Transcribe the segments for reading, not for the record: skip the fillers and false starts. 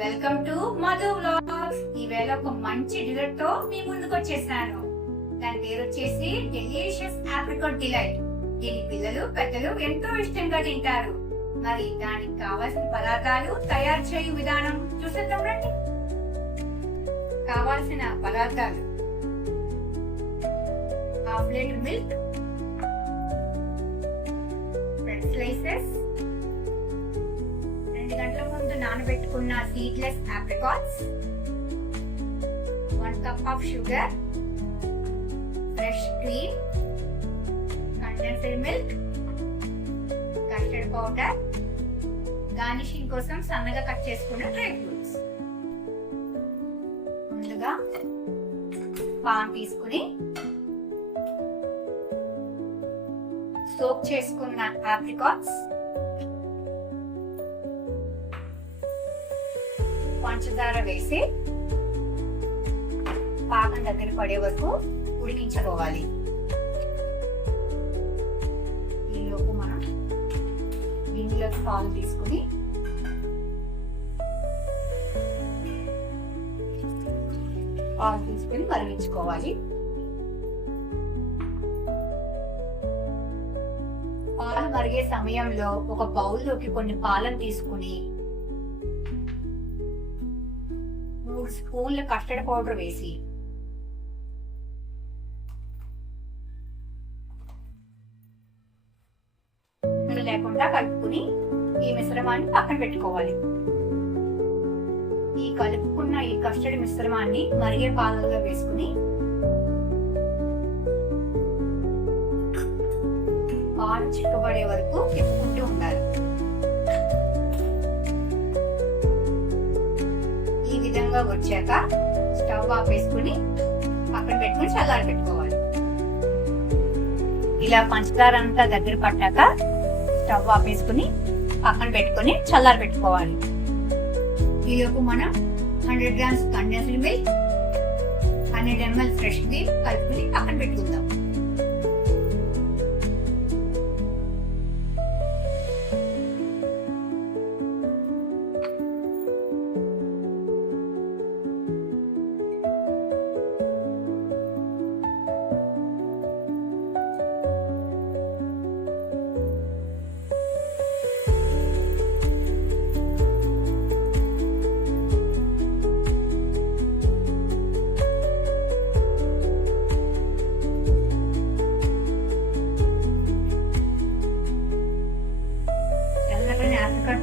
Welcome to Madhu వ్లాగ్స్. ఈవేళ ఒక మంచి డిజర్ట్ తో మీ ముందుకు వచ్చేసాను. దాని పేరు వచ్చేసి డెలిషియస్ ఆప్రికాట్ డిలైట్. దీని పిల్లలు పెద్దలు ఎంతో ఇష్టంగా తింటారు. మరి దానికి కావాల్సిన పదార్థాలు, తయారు చేయు విధానం చూసేద్దాం రండి. కావాల్సిన పదార్థాలు: half litre milk, bread slices, 2 గంటల ముందు నానబెట్టుకున్న seedless apricots, 1 cup of sugar, fresh cream, condensed milk, custard powder, garnishing కోసం సన్నగా కట్ చేసుకున్న డ్రై ఫ్రూట్స్. ముందుగా పాన్ తీసుకుని సోక్ చేసుకున్న ఆప్రికాట్స్, పంచదార వేసి పాకం దగ్గర పడే వరకు ఉడికించుకోవాలి. ఈలోపు మనం గిన్నెలో పాలు తీసుకుని మరిగించుకోవాలి. పాలు మరిగే సమయంలో ఒక బౌల్లోకి కొన్ని పాలను తీసుకుని 3 స్పూన్ల కస్టర్డ్ పౌడర్ వేసి లేకుండా కలుపుకుని ఈ మిశ్రమాన్ని పక్కన పెట్టుకోవాలి. ఈ కలుపుకున్న ఈ కస్టర్డ్ మిశ్రమాన్ని మరిగే పాలల్లో వేసుకుని పాలు చిక్కబడే వరకు తిప్పుకుంటూ ఉండాలి. ఈ విధంగా వచ్చాక స్టవ్ ఆపేసుకుని పక్కన పెట్టుకుని చల్లారి పెట్టుకోవాలి. ఇలా పంచదార అంతా దగ్గర పట్టాక స్టవ్ ఆపేసుకుని పక్కన పెట్టుకుని చల్లారి పెట్టుకోవాలి. ఈలోపు మనం 100 grams condensed milk, 100 ml fresh cream కలుపుకుని పక్కన పెట్టుకుందాం.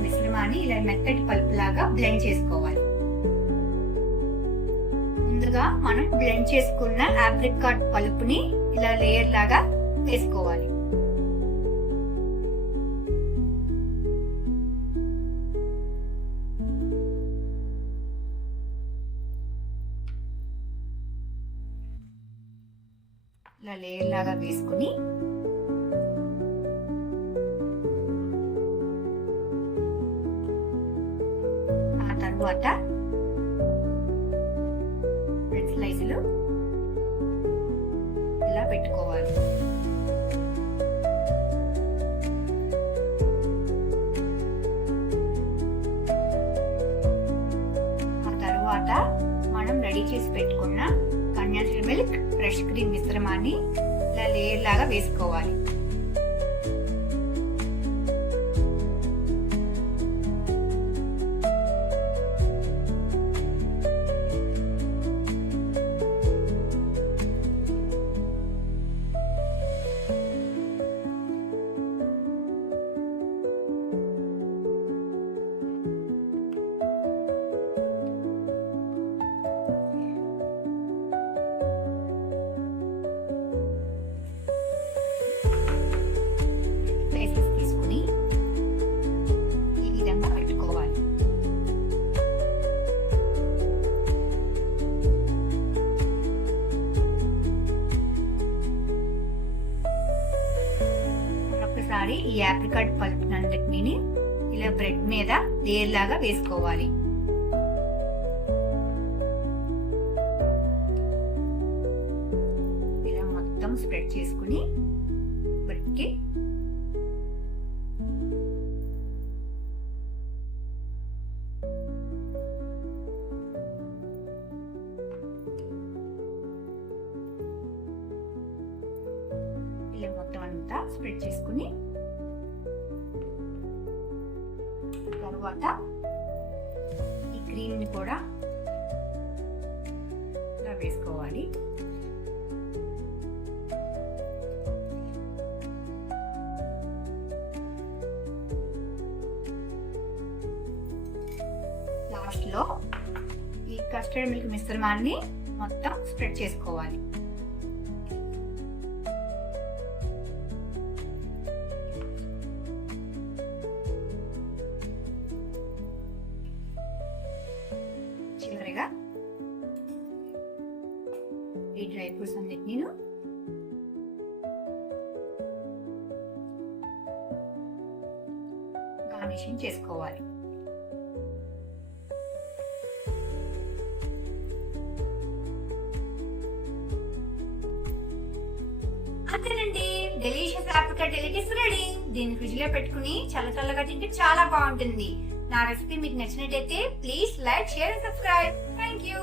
మిశ్రమాన్ని ఇలా మెత్తటి పల్ప్ లాగా బ్లెండ్ చేసుకోవాలి. ముందుగా మనం బ్లెండ్ చేసుకున్న ఆప్రికాట్ పల్పుని ఇలా లేయర్ లాగా వేసుకోవాలి. ఇలా లేయర్ లాగా వేసుకుని తర్వాత బ్రెడ్ స్లైస్లు ఇలా పెట్టుకోవాలి. ఆ తర్వాత మనం రెడీ చేసి పెట్టుకున్న కండెన్స్డ్ మిల్క్, ఫ్రెష్ క్రీమ్ మిశ్రమాన్ని ఇలా లేయర్ లాగా వేసుకోవాలి. ఈ ఆప్రికాట్ పల్ప్ నంతటిని ఇలా బ్రెడ్ మీద లేయర్ లాగా వేసుకోవాలి. ఇలా మొత్తం స్ప్రెడ్ చేసుకుని బ్రెడ్ కి అంతా స్ప్రెడ్ చేసుకుని తర్వాత ఈ క్రీమ్ ని కూడా ఇలా వేసుకోవాలి. లాస్ట్ లో ఈ కస్టర్డ్ మిల్క్ మిశ్రమాన్ని మొత్తం స్ప్రెడ్ చేసుకోవాలి. చివరిగా ఈ డ్రై ఫ్రూట్స్ అన్నిటిని గార్నిషింగ్ చేసుకోవాలి. అంతేనండి, డెలీషియస్ ఆప్రికాట్ డెలికేట్స్ రెడీ. దీన్ని ఫ్రిడ్జ్ లో పెట్టుకుని చల్లగా తింటే చాలా బాగుంటుంది. నా రెసిపీ మీకు నచ్చినట్టయితే please like, share, subscribe. Thank you.